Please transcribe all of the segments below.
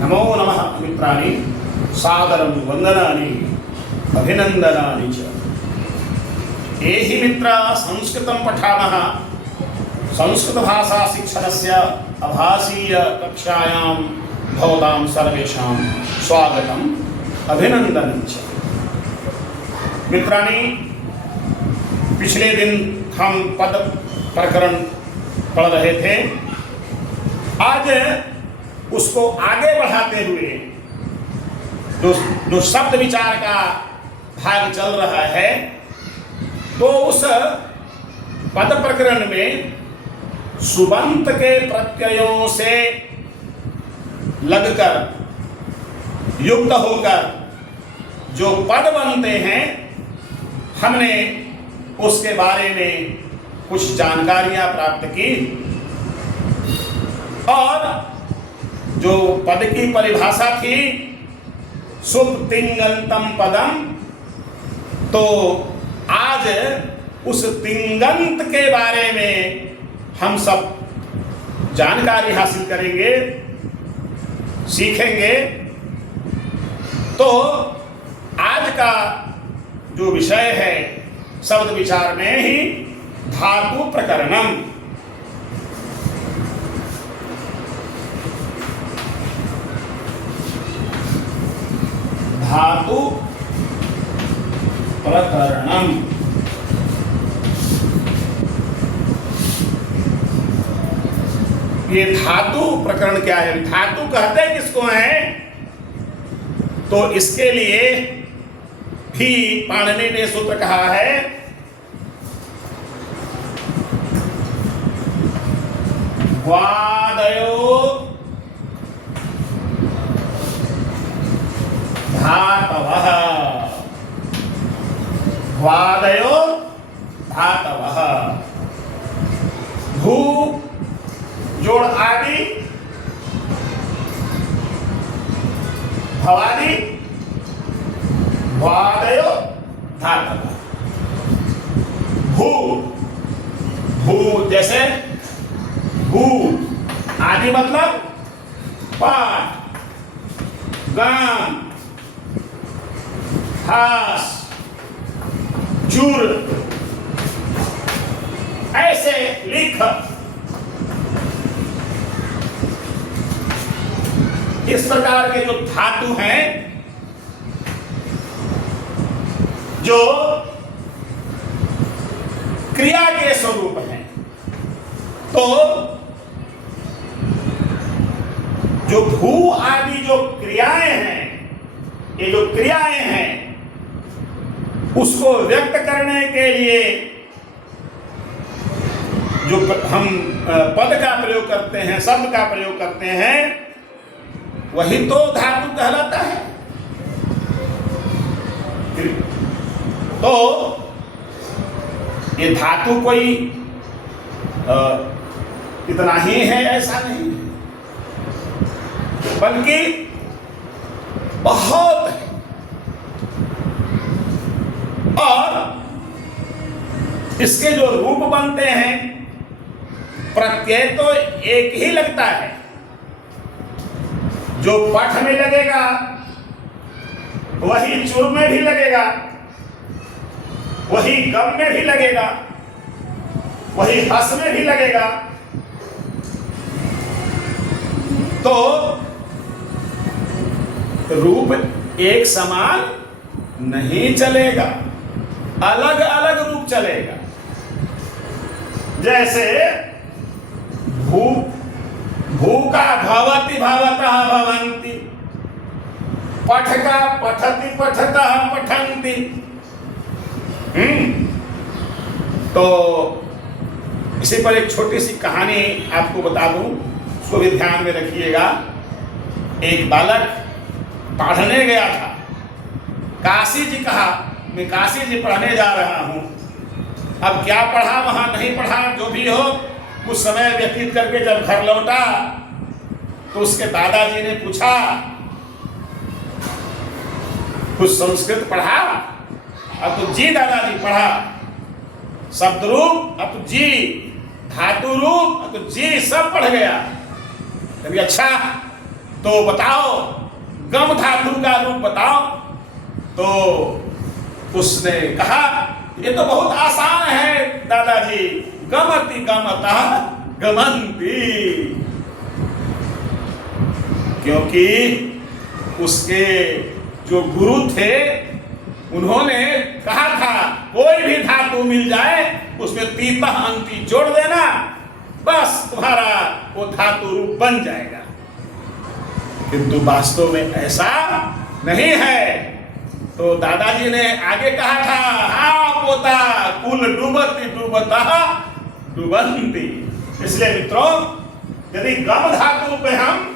नमो नमः मित्राणि सादरं वन्दनानि अभिनन्दनानि च। ये हि मित्राः संस्कृतं पठामः संस्कृतभाषा शिक्षणस्य आभासीय कक्षायां भवतां सर्वेषां स्वागतम् अभिनन्दनं च। मित्राणि, पिछले दिन हम पद प्रकरण पढ़ रहे थे। आज उसको आगे बढ़ाते हुए जो शब्द विचार का भाग चल रहा है, तो उस पद प्रकरण में सुबंत के प्रत्ययों से लगकर युक्त होकर जो पद बनते हैं, हमने उसके बारे में कुछ जानकारियां प्राप्त की और जो पद की परिभाषा थी शुभ तिंगंतम पदम, तो आज उस तिंगंत के बारे में हम सब जानकारी हासिल करेंगे, सीखेंगे। तो आज का जो विषय है शब्द विचार में ही धातु प्रकरणम। धातु प्रकरणम। ये धातु प्रकरण क्या है? धातु कहते हैं किसको है? तो इसके लिए भी पाणिनि ने सूत्र कहा है वादयो धातवः। वादयो धातवः। भू जोड़ आदि भवादि वादयो धातवः। भू भू जैसे भू आदि मतलब पाठ, गान, हास, चूर, ऐसे लिख। इस प्रकार के जो धातु हैं, जो क्रिया के स्वरूप हैं, तो जो भू आदि जो क्रियाएं हैं, ये जो क्रियाएं हैं, उसको व्यक्त करने के लिए जो हम पद का प्रयोग करते हैं, शब्द का प्रयोग करते हैं, वही तो धातु कहलाता है। तो ये धातु कोई इतना ही है ऐसा नहीं, बल्कि बहुत है। और इसके जो रूप बनते हैं, प्रत्यय तो एक ही लगता है। जो पठ में लगेगा वही चुर में भी लगेगा, वही गम में भी लगेगा, वही हस में भी लगेगा। तो रूप एक समान नहीं चलेगा, अलग अलग रूप चलेगा। जैसे भू भू का भवति भवतः भवन्ति, पठ का पठति पठतः पठन्ति। तो इसी पर एक छोटी सी कहानी आपको बता दूं, उसको भी ध्यान में रखिएगा। एक बालक पढ़ने गया था। काशी जी कहा, मैं काशी जी पढ़ने जा रहा हूं। अब क्या पढ़ा वहां नहीं पढ़ा, जो भी हो, कुछ समय व्यतीत करके जब घर लौटा तो उसके दादाजी ने पूछा, कुछ संस्कृत पढ़ा? अब तो जी दादाजी पढ़ा। शब्द रूप अब तो जी, धातु रूप अब तो जी, सब पढ़ गया। कभी अच्छा तो बताओ गम धातु का रूप बताओ। तो उसने कहा ये तो बहुत आसान है दादाजी, गमति गमता गमंती। क्योंकि उसके जो गुरु थे उन्होंने कहा था कोई भी धातु मिल जाए उसमें तीता अंति जोड़ देना, बस तुम्हारा वो धातु रूप बन जाएगा। किंतु वास्तव में ऐसा नहीं है। तो दादाजी ने आगे कहा था, हाँ पोता कुल डूबती डूबता डूबंती। इसलिए मित्रों, यदि गम धातु पे हम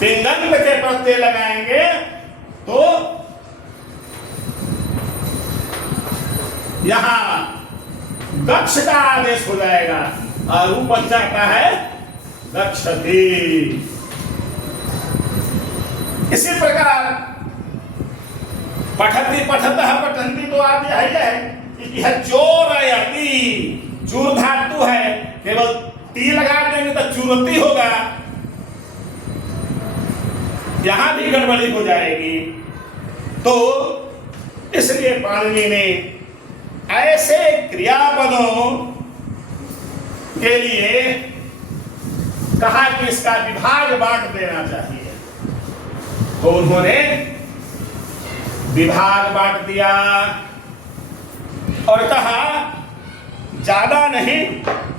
तिंगंत के प्रत्यय लगाएंगे तो यहां दक्ष का आदेश हो जाएगा और रूप बन जाता है दक्षति। इसी प्रकार पठती पठतः पठंती तो आप है यह चोरयति, चूर धातु है, केवल ती लगा देंगे तो चूरती होगा, यहां भी गड़बड़ी हो जाएगी। तो इसलिए पाणिनि ने ऐसे क्रियापदों के लिए कहा कि इसका विभाग बांट देना चाहिए। तो उन्होंने विभाग बांट दिया और कहा ज्यादा नहीं,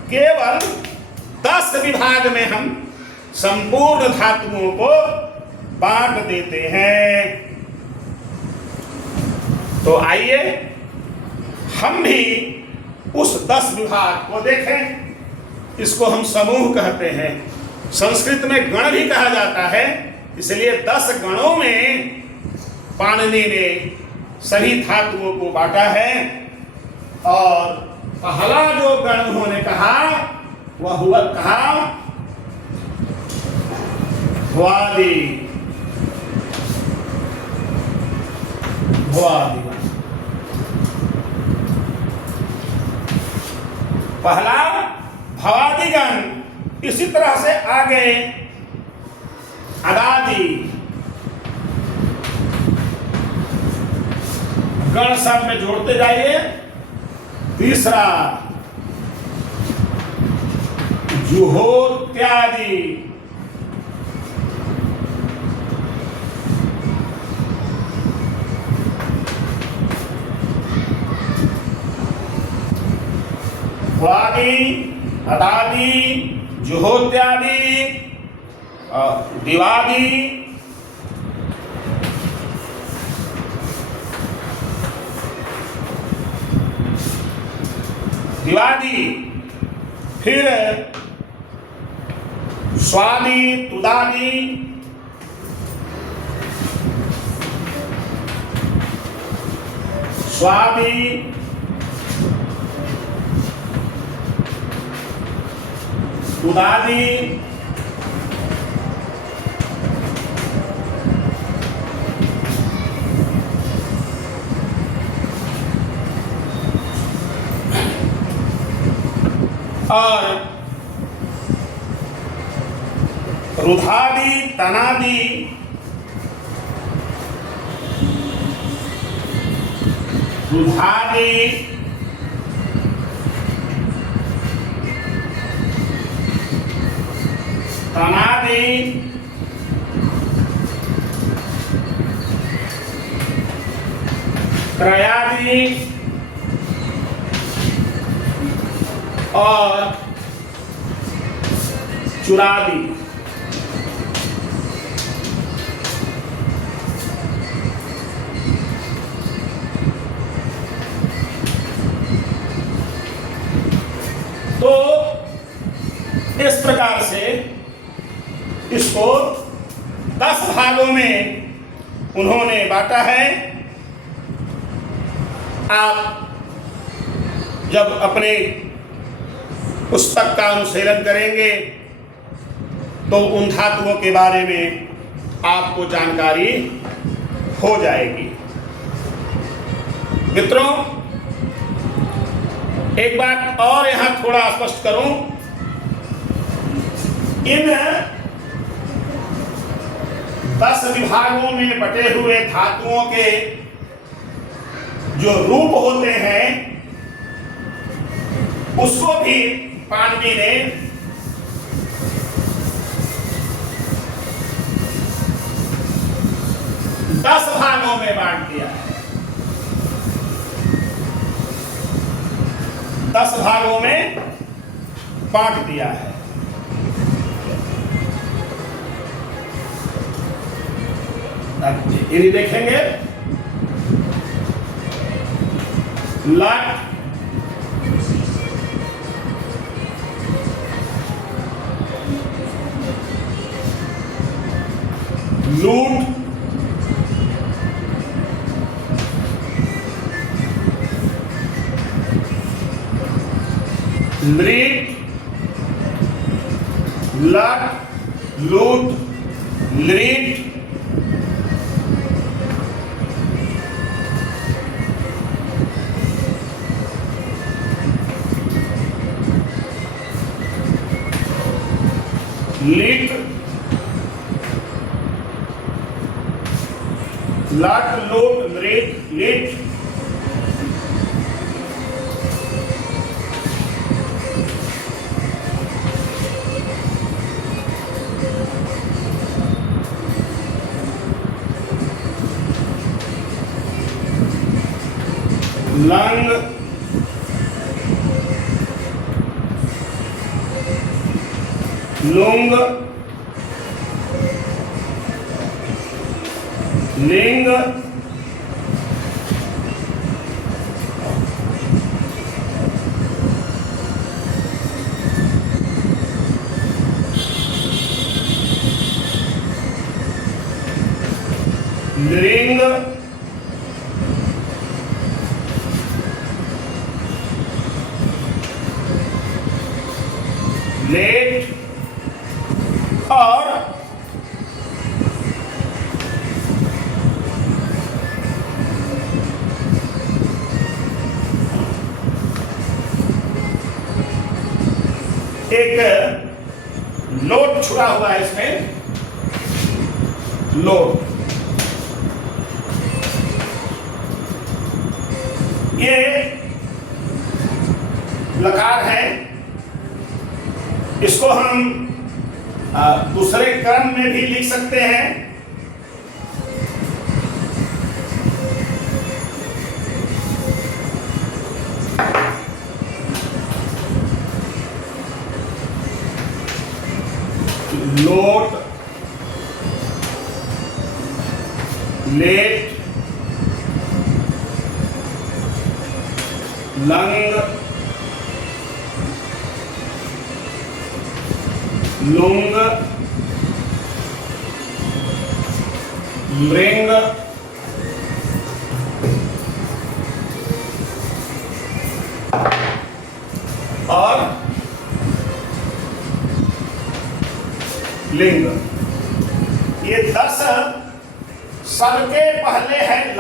केवल 10 विभाग में हम संपूर्ण धातुओं को बांट देते हैं। तो आइए हम भी उस 10 विभाग को देखें। इसको हम समूह कहते हैं, संस्कृत में गण भी कहा जाता है। इसलिए 10 गणों में पाणिनि ने सभी धातुओं को बांटा है। और पहला जो गण उन्होंने कहा वह हुआ कहा भ्वादि। पहला भवादि गण, इसी तरह से आगे अदादि गण सब में जोड़ते जाइए। तीसरा जुहोत्यादि, भ्वादि, अदादि, जुहोत्यादि, दिवादि, दिवादि, फिर स्वादि, तुदादि, स्वादि, तुदादि, और रुधादि, तनादि, रुधादि, तनादि, त्रयादि और चुरादि। तो इस प्रकार से इसको 10 भागों में उन्होंने बांटा है। आप जब अपने पुस्तक का अनुशीलन करेंगे तो उन धातुओं के बारे में आपको जानकारी हो जाएगी। मित्रों, एक बात और यहाँ थोड़ा स्पष्ट करूं इन 10 विभागों में बटे हुए धातुओं के जो रूप होते हैं उसको भी पाणिनि ने 10 भागों में बांट दिया है। 10 भागों में बांट दिया है। इन्हें देखेंगे। लट, लूट, लृट, लट, लूट, लृट, लिट, लट, लूट, लृट, लिट, लंग, लुंग, लिंग, लिंग, लेट और एक लोट छुड़ा हुआ है इसमें। लोट, ये लकार है। इसको हम दूसरे क्रम में भी लिख सकते हैं। लोट, लेट, लंग, लुंग, लिंग, और लिंग। ये 10 सबके पहले है ल,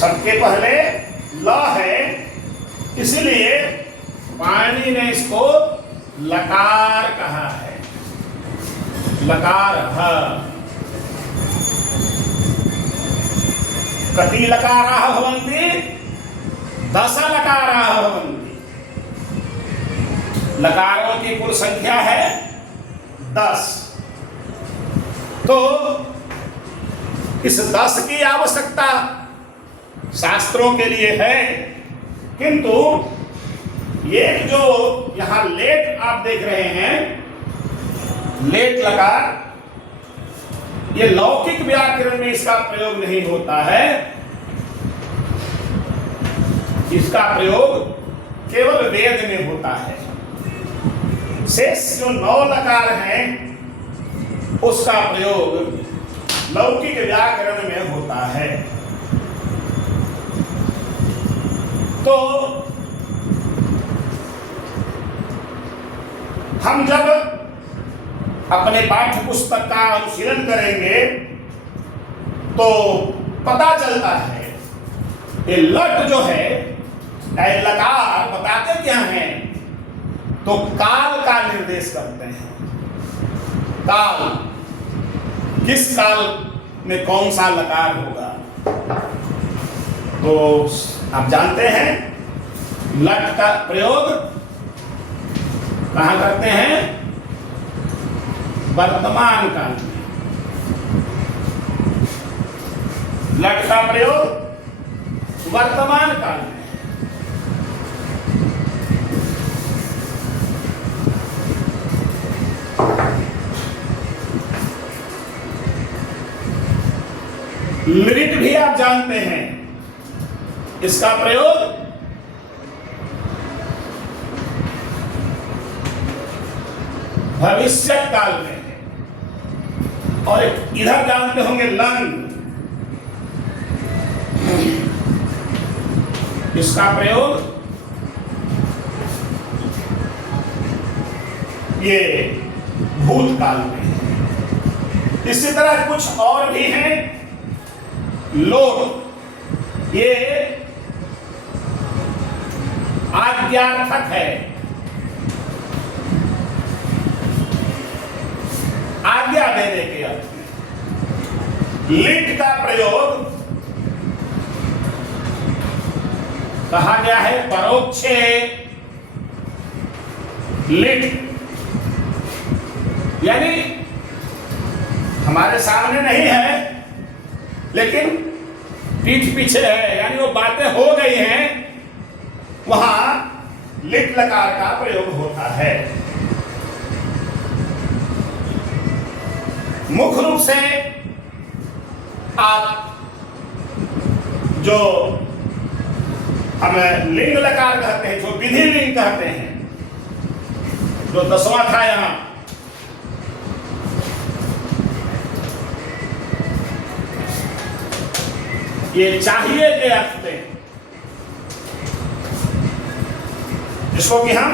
सबके पहले ल है, इसलिए पाणिनि ने इसको लकार कहा है। लकार ह। कति लकाराः भवन्ति? 10 लकाराः भवन्ति। लकारों की कुल संख्या है 10। तो इस 10 की आवश्यकता शास्त्रों के लिए है, किंतु ये जो यहां लेट आप देख रहे हैं, लेट लकार, ये लौकिक व्याकरण में इसका प्रयोग नहीं होता है। इसका प्रयोग केवल वेद में होता है। शेष जो 9 लकार हैं उसका प्रयोग लौकिक व्याकरण में होता है। तो हम जब अपने पाठ्य पुस्तक का अनुशीलन करेंगे तो पता चलता है ये लट जो है, लकार बताते क्या हैं? तो काल का निर्देश करते हैं। काल, किस काल में कौन सा लकार होगा। तो आप जानते हैं लट का प्रयोग कहां करते हैं? वर्तमान काल में। लट का प्रयोग वर्तमान काल में। लिट भी आप जानते हैं, इसका प्रयोग भविष्य काल में है। और इधर जानते होंगे लंग, इसका प्रयोग ये भूतकाल में है। इसी तरह कुछ और भी हैं। लोट, ये आज्ञार्थक है, आज्ञा देने के अर्थ में। लिट का प्रयोग कहा गया है परोक्षे लिट, यानी हमारे सामने नहीं है लेकिन पीठ पीछे है, यानी वो बातें हो गई हैं, वहां लिट लकार का प्रयोग होता है। मुख्य रूप से आप जो हम लिंग लकार कहते हैं, जो विधि लिंग कहते हैं, जो 10वां था यहां, ये चाहिए के अर्थ में, जिसको कि हम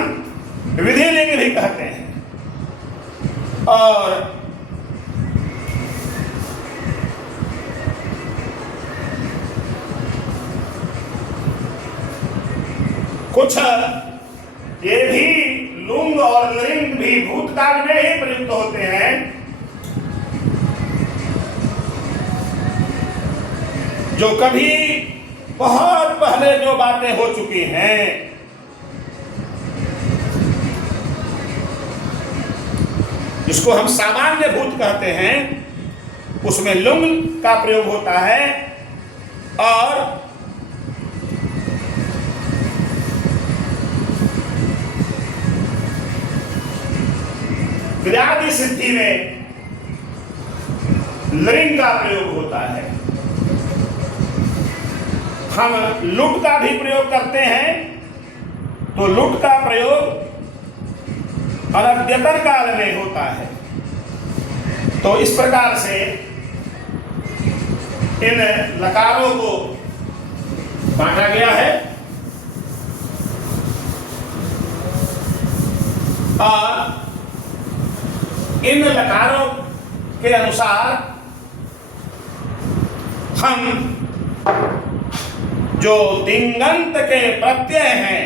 विधि लिंग भी कहते हैं। और कुछ ये भी लुंग और लिंग भी भूतकाल में ही प्रयुक्त होते हैं, जो कभी बहुत पहले जो बातें हो चुकी हैं, जिसको हम सामान्य भूत कहते हैं, उसमें लुंग का प्रयोग होता है। और क्रियादि सिद्धि में लिंग का प्रयोग होता है। हम लुट का भी प्रयोग करते हैं, तो लुट का प्रयोग अनद्यतन काल में होता है। तो इस प्रकार से इन लकारों को बांटा गया है। और इन लकारों के अनुसार हम जो तिङन्त के प्रत्यय हैं,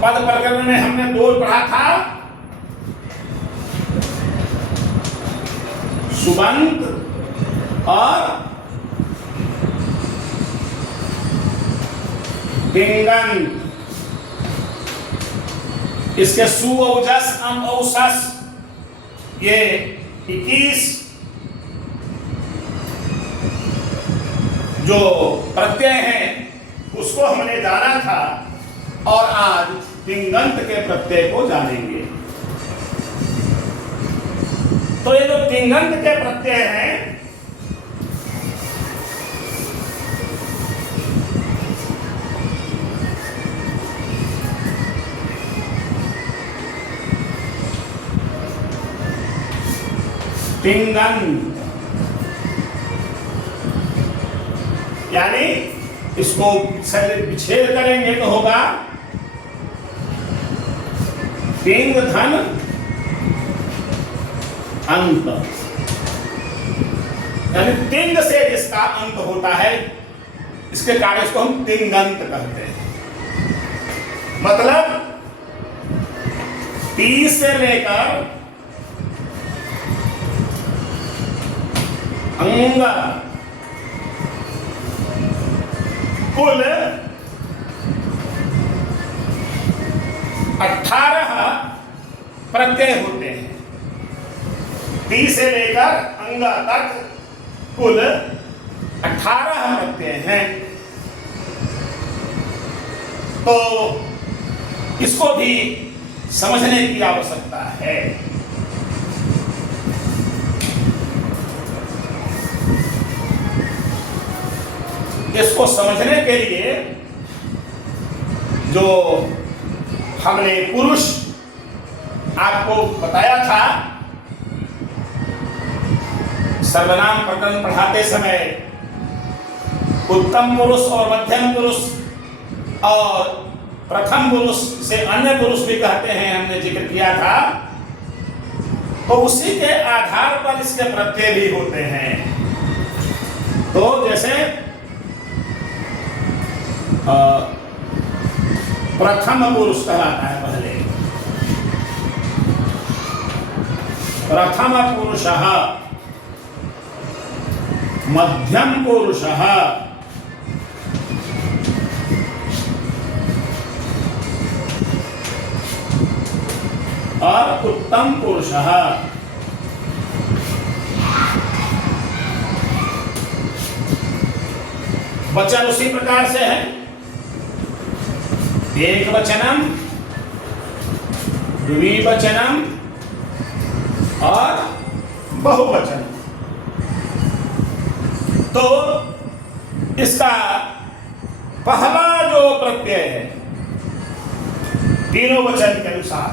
पद प्रकरण में हमने 2 पढ़ा था, सुबंत और तिङन्त। इसके सु औजस अम औसस, ये 21 जो प्रत्यय हैं उसको हमने जाना था, और आज तिङन्त के प्रत्यय को जानेंगे। तो ये जो तिङन्त के प्रत्यय हैं, तिङन्त यानी इसको विच्छेद करेंगे तो होगा तिङ धन अंत, यानी तिंग से जिसका अंत होता है, इसके कारण इसको हम तिङन्त कहते हैं। मतलब टी से लेकर अंग कुल 18 प्रत्यय होते हैं। टी से लेकर अंग तक कुल 18 प्रत्यय हैं। तो इसको भी समझने की आवश्यकता है। इसको समझने के लिए जो हमने पुरुष आपको बताया था, सर्वनाम प्रकरण पढ़ाते समय उत्तम पुरुष और मध्यम पुरुष और प्रथम पुरुष से अन्य पुरुष भी कहते हैं, हमने जिक्र किया था। तो उसी के आधार पर इसके प्रत्यय भी होते हैं। तो जैसे प्रथम पुरुष कहलाता है पहले, प्रथम पुरुषः, मध्यम पुरुषः, और उत्तम पुरुषः। वचन उसी प्रकार से है, एक वचनम, द्विवचनम और बहुवचन। तो इसका पहला जो प्रत्यय है तीनों वचन के अनुसार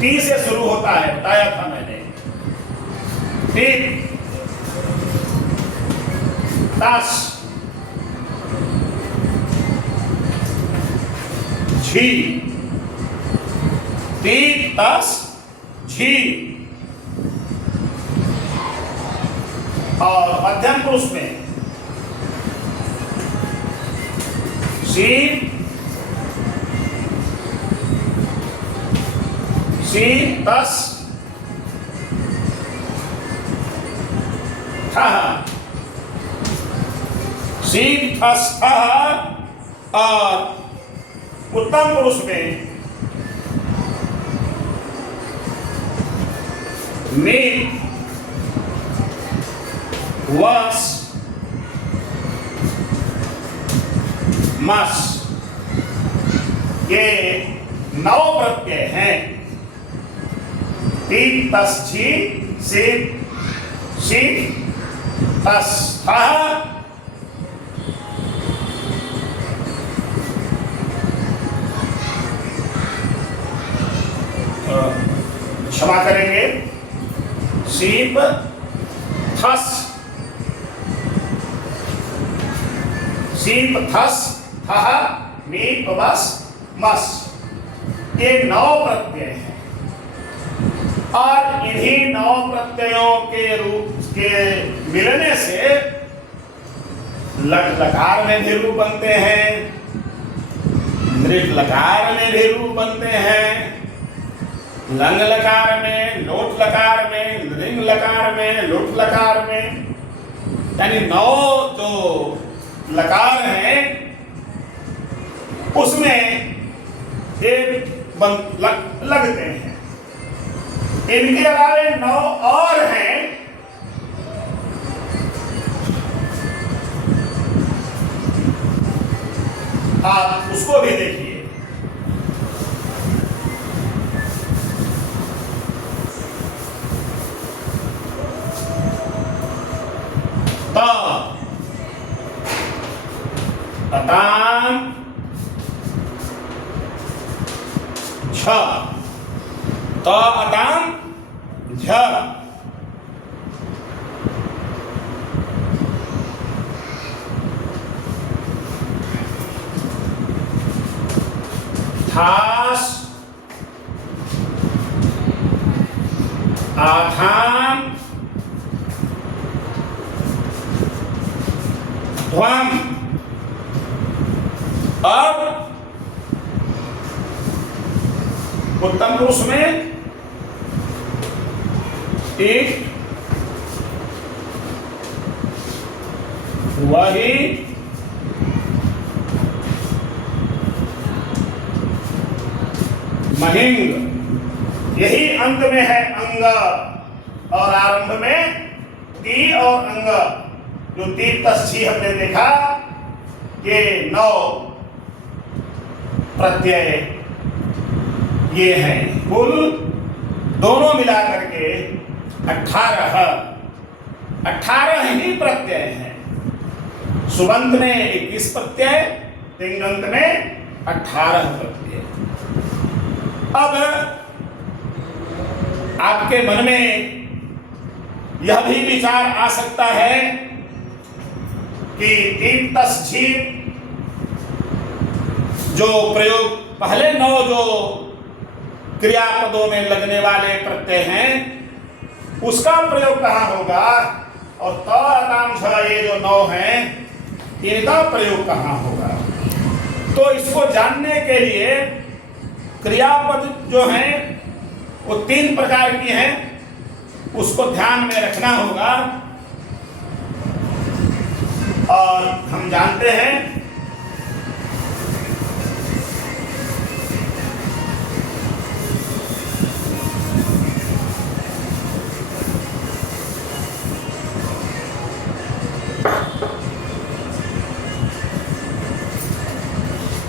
टी से शुरू होता है, बताया था मैंने। टीप, तस, झी, टीप, तस, झी। और मध्यम पुरुष में सी, तस, ठः, सी, ठस, ठः। और उत्तम पुरुष में मी, वस, मस। ये 9 प्रत्यय हैं। टी, तस, झी, सी, तस, ठः। क्षमा करेंगे, सीप, थस, सीप, थस, ठः, मीप, वस, मस। ये 9 प्रत्यय हैं। और इन्हीं 9 प्रत्ययों के रूप के मिलने से लट लकार में भी रूप बनते हैं, नृट लकार में भी रूप बनते हैं, लंग लकार में, लोट लकार में, लिंग लकार में, लोट लकार में। यानी 9 जो लकार हैं उसमें एक लगते हैं। इनके अलावे 9 और हैं। आप उसको भी देखिए। ताम, झ, त, अताम, झ। थास, आथाम, ध्वम। उत्तम पुरुष में ईट, वही महिंग, यही अंग में है अंग, और आरंभ में ती और अंग, जो 3 + 6 हमने देखा, ये 9 प्रत्यय ये हैं। कुल दोनों मिलाकर के 18 ही प्रत्यय हैं। सुबंत में 21 प्रत्यय, तिङंत में 18 प्रत्यय। अब आपके मन में यह भी विचार आ सकता है कि 3 + 6 जो प्रयोग पहले 9 जो क्रियापदों में लगने वाले प्रत्यय हैं उसका प्रयोग कहाँ होगा, और तांश ये जो 9 हैं इनका प्रयोग कहाँ होगा। तो इसको जानने के लिए क्रियापद जो हैं वो 3 प्रकार की हैं, उसको ध्यान में रखना होगा। और हम जानते हैं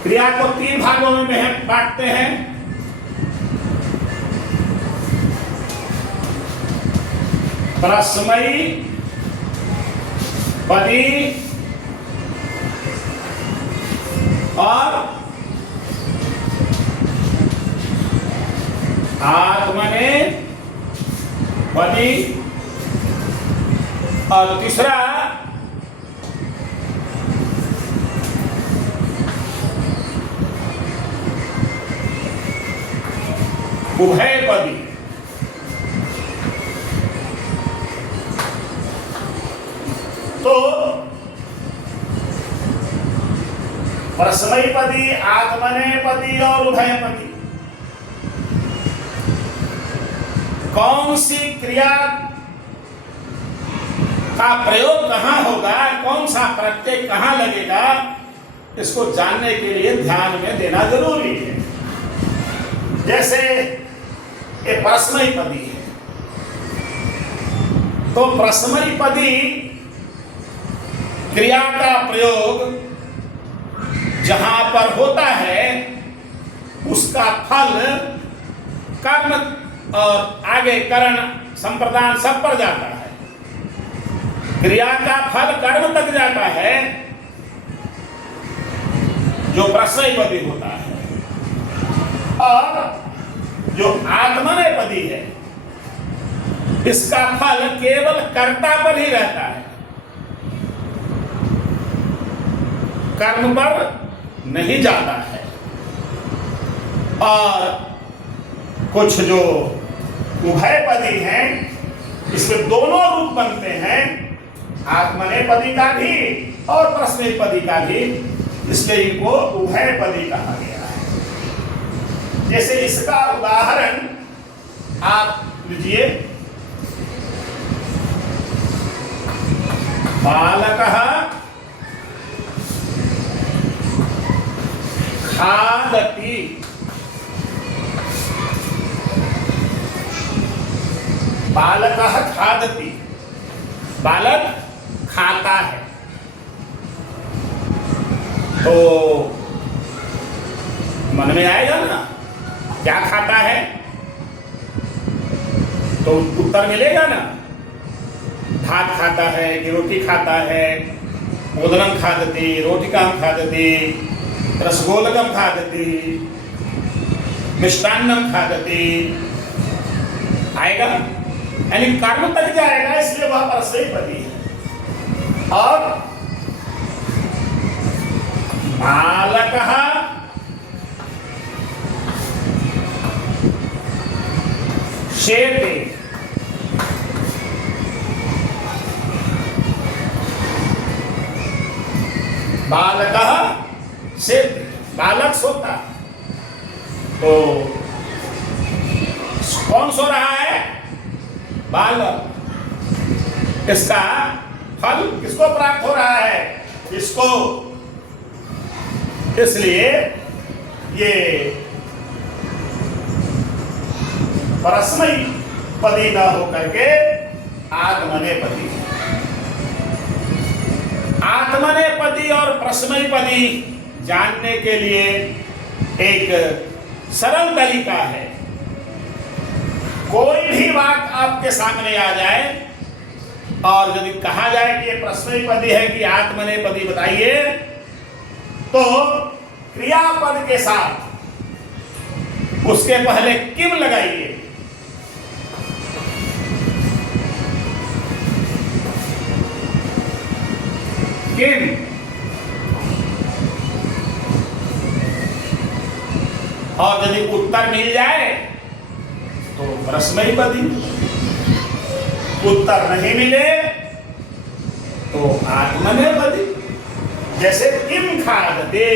क्रिया को 3 भागों में बांटते हैं। परस्मयी, पदी और आत्मनेपदी, और तीसरा उभयपदी। तो परस्मयीपदी, आत्मनेपदी और उभयपदी कौन सी क्रिया का प्रयोग कहाँ होगा, कौन सा प्रत्यय कहाँ लगेगा, इसको जानने के लिए ध्यान में देना जरूरी है। जैसे ये परस्मयीपदी है, तो परस्मयीपदी क्रिया का प्रयोग जहां पर होता है उसका फल कर्म और आगे करण संप्रदान सब पर जाता है। क्रिया का फल कर्म तक जाता है जो परस्मयीपदी होता है, और जो आत्मनेपदी है इसका फल केवल कर्ता पर ही रहता है, कर्म पर नहीं जाता है। और कुछ जो उभयपदी हैं इसमें दोनों रूप बनते हैं, आत्मनेपदी का भी और परस्मयीपदी का भी, इसलिए इनको उभयपदी कहा गया है। जैसे इसका उदाहरण आप लीजिए, बालकः खादति, बालकः खादति, बालक खाता है। तो मन में आएगा ना क्या खाता है, तो उत्तर मिलेगा ना, भात खाता है कि रोटी खाता है, ओदनम खादति, रोटिकां खादति, रसगोलकं खादति, मिष्टान्नम खादति, आएगा, यानी कर्म तक जाएगा, इसलिए वह परस्मयीपदी है। और बालकः शेते, बालकः शेते, बालक सोता। तो कौन सो रहा है? बालक। इसका फल किसको प्राप्त हो रहा है? इसको। इसलिए ये परस्मैपदी न होकर के आत्मनेपदी। आत्मनेपदी और परस्मैपदी जानने के लिए एक सरल तरीका है। कोई भी बात आपके सामने आ जाए और यदि कहा जाए कि ये परस्मैपदी है कि आत्मनेपदी बताइए, तो क्रियापद के साथ उसके पहले किम लगाइए। किम। और यदि उत्तर मिल जाए तो परस्मैपदी, उत्तर नहीं मिले तो आत्मनेपदी। जैसे किम खादते,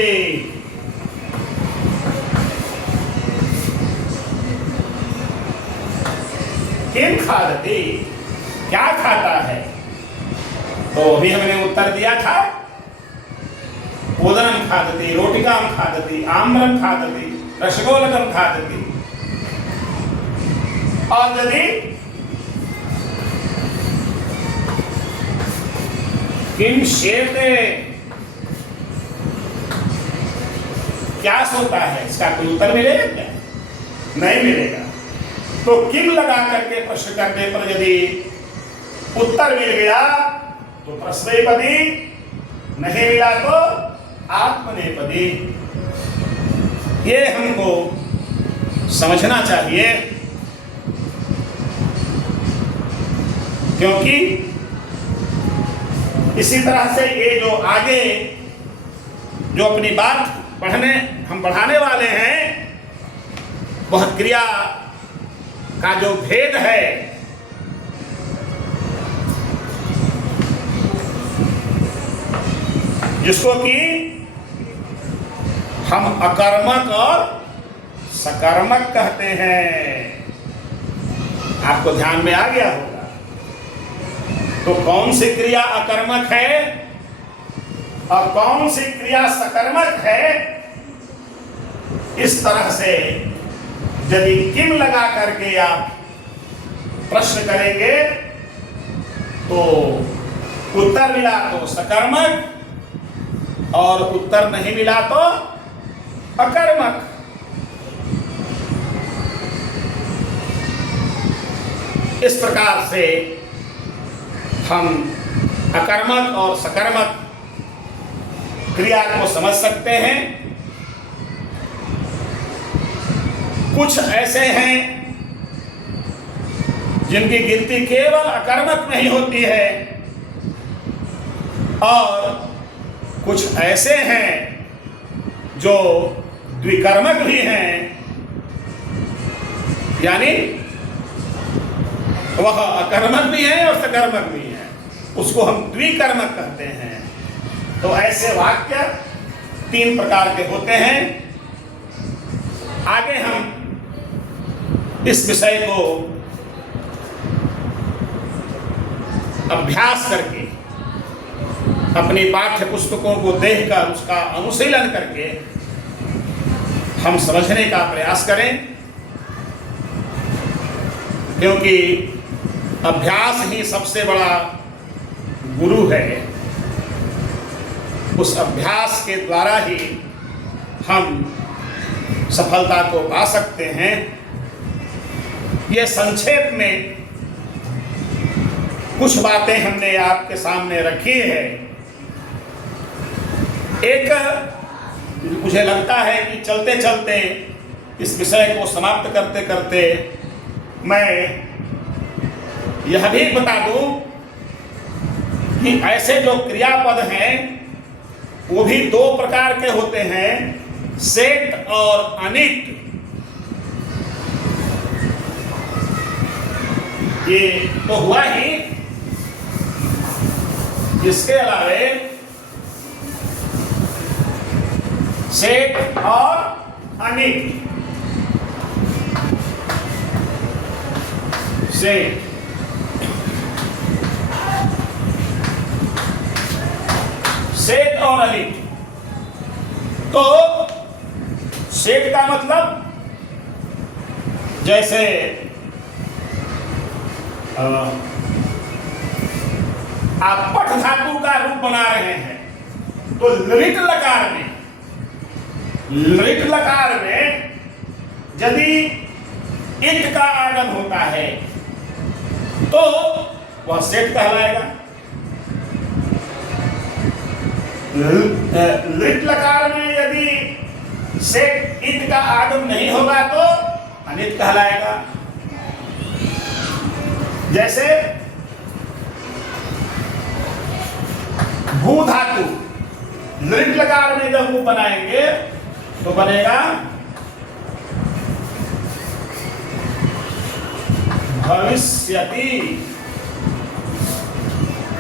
किम खादते, क्या खाता है? तो अभी हमने उत्तर दिया था, ओदनम खादते, रोटिकाम खादते, आम्रम खादते, रसगोलकम खादते। और यदि किम शेते, क्या सोता है? इसका कोई उत्तर मिलेगा क्या? नहीं मिलेगा। तो किम लगा करके प्रश्न करने पर यदि उत्तर मिल गया तो परस्मैपदी, नहीं मिला तो आत्मनेपदी। ये हमको समझना चाहिए, क्योंकि इसी तरह से ये जो आगे जो अपनी बात हम बढ़ाने वाले हैं, वह क्रिया का जो भेद है, जिसको कि हम अकर्मक और सकर्मक कहते हैं, आपको ध्यान में आ गया होगा। तो कौन सी क्रिया अकर्मक है और कौन सी क्रिया सकर्मक है, इस तरह से यदि किम लगा करके आप प्रश्न करेंगे तो उत्तर मिला तो सकर्मक और उत्तर नहीं मिला तो अकर्मक। इस प्रकार से हम अकर्मक और सकर्मक क्रिया को समझ सकते हैं। कुछ ऐसे हैं जिनकी गिनती केवल अकर्मक में ही होती है, और कुछ ऐसे हैं जो द्विकर्मक भी हैं, यानी वह अकर्मक भी है और सकर्मक भी है, उसको हम द्विकर्मक कहते हैं। तो ऐसे वाक्य 3 प्रकार के होते हैं। आगे हम इस विषय को अभ्यास करके, अपनी पाठ्य पुस्तकों को देखकर उसका अनुशीलन करके हम समझने का प्रयास करें, क्योंकि अभ्यास ही सबसे बड़ा गुरु है। उस अभ्यास के द्वारा ही हम सफलता को पा सकते हैं। ये संक्षेप में कुछ बातें हमने आपके सामने रखी है। एक, मुझे लगता है कि चलते चलते इस विषय को समाप्त करते करते मैं यह भी बता दूं कि ऐसे जो क्रियापद हैं वो भी 2 प्रकार के होते हैं, सेट और अनिट। ये तो हुआ ही, इसके अलावे सेट और अनिट, सेठ। सेठ और अलिट। तो सेठ का मतलब जैसे आप पठ धातु का रूप बना रहे हैं तो लृट लकार में यदि इट का आगम होता है तो वह सेठ कहलाएगा। लृट लकार में यदि सेठ इट का आगम नहीं होगा तो अनिट कहलाएगा। जैसे भू धातु लृट लकार में जब वो बनाएंगे तो बनेगा भविष्यति।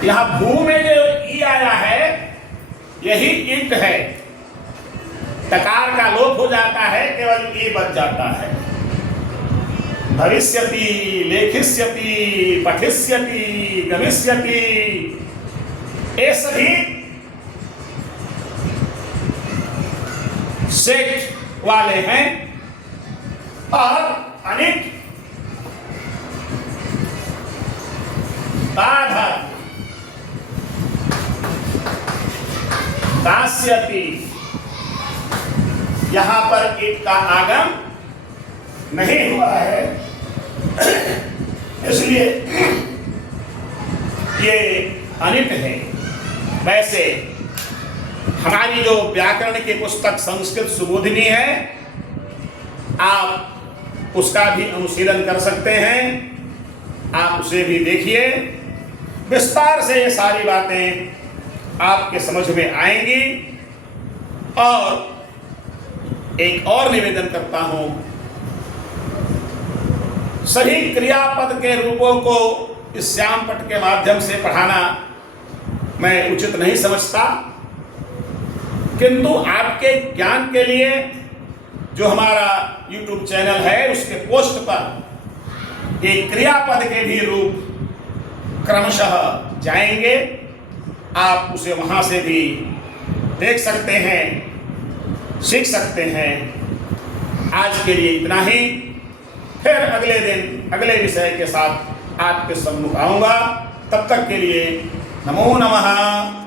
यहां भू में जो ई आया है यही इट है। टकार का लोप हो जाता है, केवल ई बच जाता है। भविष्यति, लेखिष्यति, पठिष्यति, गमिष्यति, ये सभी सेठ वाले हैं। और अनिट बाधा, दास्यति, यहां पर इट का आगम नहीं हुआ है, इसलिए ये अनिट है। वैसे हमारी जो व्याकरण की पुस्तक संस्कृत सुबोधिनी है, आप उसका भी अनुशीलन कर सकते हैं। आप उसे भी देखिए, विस्तार से ये सारी बातें आपके समझ में आएंगी। और एक और निवेदन करता हूं, सही क्रियापद के रूपों को इस श्यामपट के माध्यम से पढ़ाना मैं उचित नहीं समझता, किंतु आपके ज्ञान के लिए जो हमारा YouTube चैनल है उसके पोस्ट पर एक क्रियापद के भी रूप क्रमशः जाएंगे। आप उसे वहां से भी देख सकते हैं, सीख सकते हैं। आज के लिए इतना ही। फिर अगले दिन अगले विषय के साथ आपके सम्मुख आऊंगा। तब तक के लिए नमो नमः।